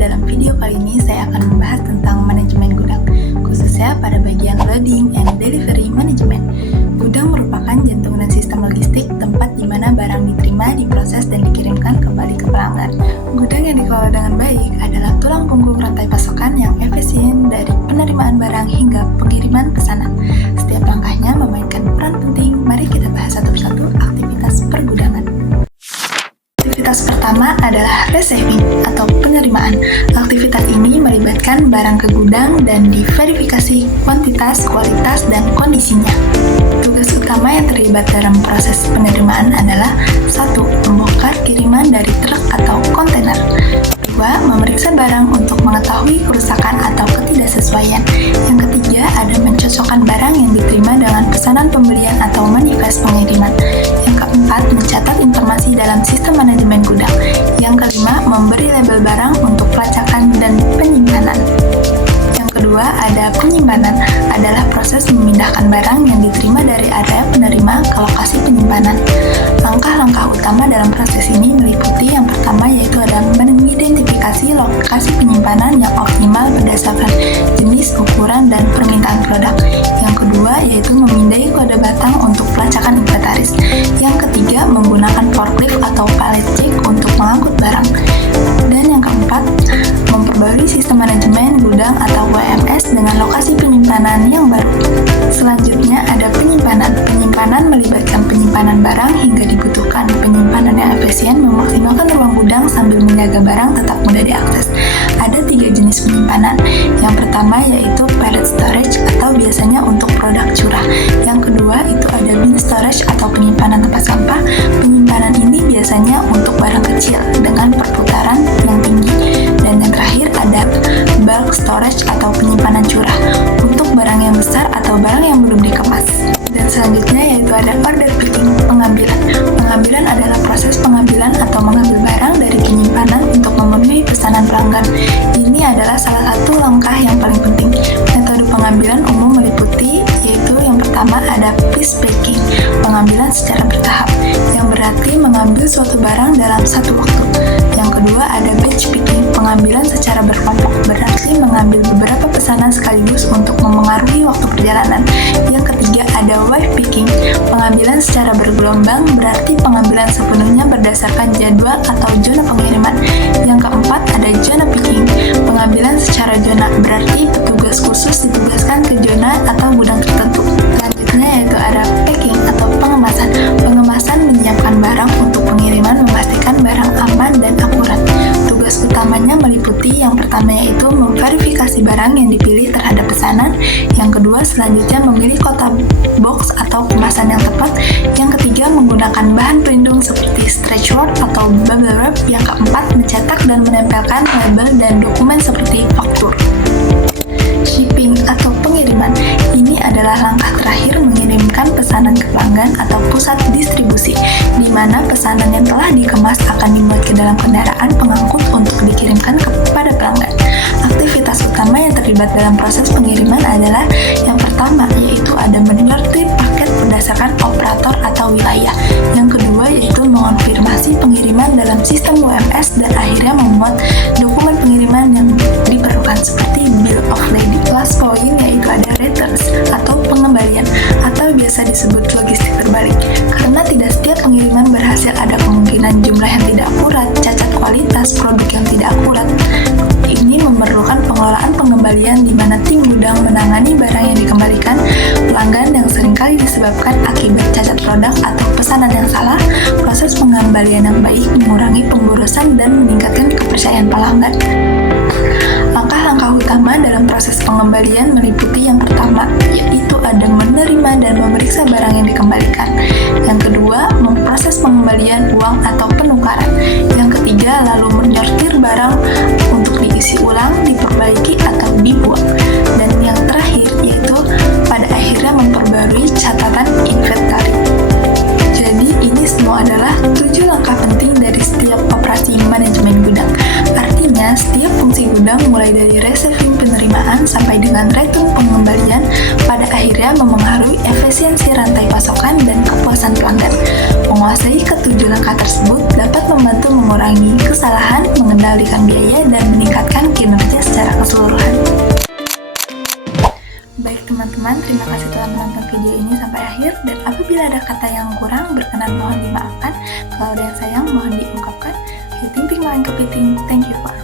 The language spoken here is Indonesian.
dalam video kali ini saya akan membahas tentang manajemen gudang, khususnya pada bagian loading and delivery management. Gudang merupakan jantung dan sistem logistik, tempat di mana barang diterima, diproses, dan dikirimkan kembali ke pelanggan. Gudang yang dikelola dengan baik adalah tulang punggung rantai pasokan yang efisien dari penerimaan barang hingga pengiriman pesanan. Setiap langkahnya memainkan peran penting. Mari kita bahas satu persatu aktivitas pergudangan. Aktivitas pertama adalah receiving atau penerimaan. Aktivitas ini melibatkan barang ke gudang dan diverifikasi kuantitas, kualitas, dan kondisinya. Tugas utama yang terlibat dalam proses penerimaan adalah 1. Membongkar kiriman dari truk atau kontainer. 2. Memeriksa barang untuk mengetahui kerusakan atau ketidaksesuaian. Yang ketiga, ada mencocokkan barang yang diterima dengan pesanan pembelian atau manifest pengiriman. Yang keempat, mencatat informasi dalam sistem manajemen gudang. Yang kelima, memberi label barang untuk pelacakan dan penyimpanan. Yang kedua, ada penyimpanan, adalah proses memindahkan barang yang diterima dari area penerima ke lokasi penyimpanan. Langkah-langkah utama dalam proses ini meliputi yang pertama yaitu ada mengidentifikasi lokasi penyimpanan yang optimal berdasarkan jenis, ukuran, dan permintaan produk. Yang kedua yaitu memindai kode batang untuk pelacakan inventaris. Yang ketiga, menggunakan forklift atau pallet jack untuk mengangkut barang. Dan yang keempat, memperbarui sistem manajemen gudang atau WMS dengan lokasi penyimpanan yang baru. Selanjutnya ada penyimpanan. Penyimpanan melibatkan penyimpanan barang hingga dibutuhkan. Penyimpanan yang efisien memaksimalkan ruang gudang sambil menjaga barang tetap mudah diakses. Ada 3 jenis penyimpanan. Yang pertama yaitu pallet storage atau biasanya untuk produk curah. Yang kedua itu ada bin storage atau penyimpanan tempat sampah. Penyimpanan ini biasanya untuk barang kecil dengan perputaran yang tinggi. Dan yang terakhir ada bulk storage atau penyimpanan curah untuk barang yang besar atau barang yang belum dikemas. Dan selanjutnya yaitu ada order picking, pengambilan. Pengambilan adalah proses pengambilan atau mengambil barang dari penyimpanan untuk memenuhi pesanan pelanggan. Ini adalah salah satu langkah yang paling penting. Metode pengambilan umum meliputi yaitu yang pertama ada piece packing, pengambilan secara bertahap, yang berarti mengambil suatu barang dalam satu waktu. Yang kedua ada batch picking, pengambilan secara berkelompok, berarti mengambil beberapa pesanan sekaligus untuk memengaruhi waktu perjalanan. Yang ketiga ada wave picking, pengambilan secara bergelombang, berarti pengambilan sepenuhnya berdasarkan jadwal atau zona pengiriman. Yang keempat ada zona picking, pengambilan secara zona, berarti petugas khusus ditugaskan ke zona atau gudang tertentu. Selanjutnya yaitu ada packing atau pengemasan. Pengemasan menyiapkan barang untuk pengiriman, memastikan barang aman dan akurat. Tugas utamanya meliputi yang pertama yaitu memverifikasi barang yang dipilih terhadap pesanan. Yang kedua selanjutnya memilih kotak box atau kemasan yang tepat. Yang ketiga menggunakan bahan pelindung seperti stretch wrap atau bubble wrap. Yang keempat mencetak dan menempelkan label dan dokumen seperti faktur. Shipping atau pengiriman, ini adalah langkah terakhir mengirimkan pesanan ke pelanggan atau pusat distribusi, di mana pesanan yang telah dikemas akan dimuat ke dalam kendaraan pengangkut untuk dikirimkan kepada pelanggan. Aktivitas utama yang terlibat dalam proses pengiriman adalah yang pertama yaitu ada menyortir paket berdasarkan operator atau wilayah. Yang kedua yaitu mengonfirmasi pengiriman dalam sistem WMS dan akhirnya memuat dokumen pengiriman yang diperlukan seperti bill of lading. Last point yaitu ada returns atau pengembalian atau biasa disebut logistik terbalik. Karena tidak setiap pengiriman berhasil, ada kemungkinan jumlah yang tidak akurat, cacat kualitas, produk yang tidak akurat. Ini memerlukan pengelolaan pengembalian di mana tim gudang menangani barang yang dikembalikan pelanggan yang seringkali disebabkan akibat cacat produk atau pesanan yang salah. Proses pengembalian yang baik mengurangi pemborosan dan meningkatkan kepercayaan pelanggan. Langkah-langkah utama dalam proses pengembalian meliputi yang pertama, yaitu ada menerima dan memeriksa barang yang dikembalikan. Yang kedua, memproses pengembalian uang atau penukaran. Yang ketiga, lalu menyortir barang untuk diisi ulang, diperbaiki, atau dibuang. Dan yang terakhir, yaitu pada akhirnya memperbarui catatan inventory. Jadi, ini semua adalah 7 langkah penting dari setiap operasi manajemen gudang. Artinya, setiap fungsi gudang mulai dari receiving penerimaan, pengelolaan sampai dengan return pengembalian pada akhirnya memengaruhi efisiensi rantai pasokan dan kepuasan pelanggan. Menguasai ketujuh langkah tersebut dapat membantu mengurangi kesalahan, mengendalikan biaya, dan meningkatkan kinerja secara keseluruhan. Baik teman-teman, terima kasih telah menonton video ini sampai akhir, dan apabila ada kata yang kurang berkenan mohon dimaafkan, kalau ada yang sayang mohon diungkapkan. Ting ting main kepiting, thank you Pak.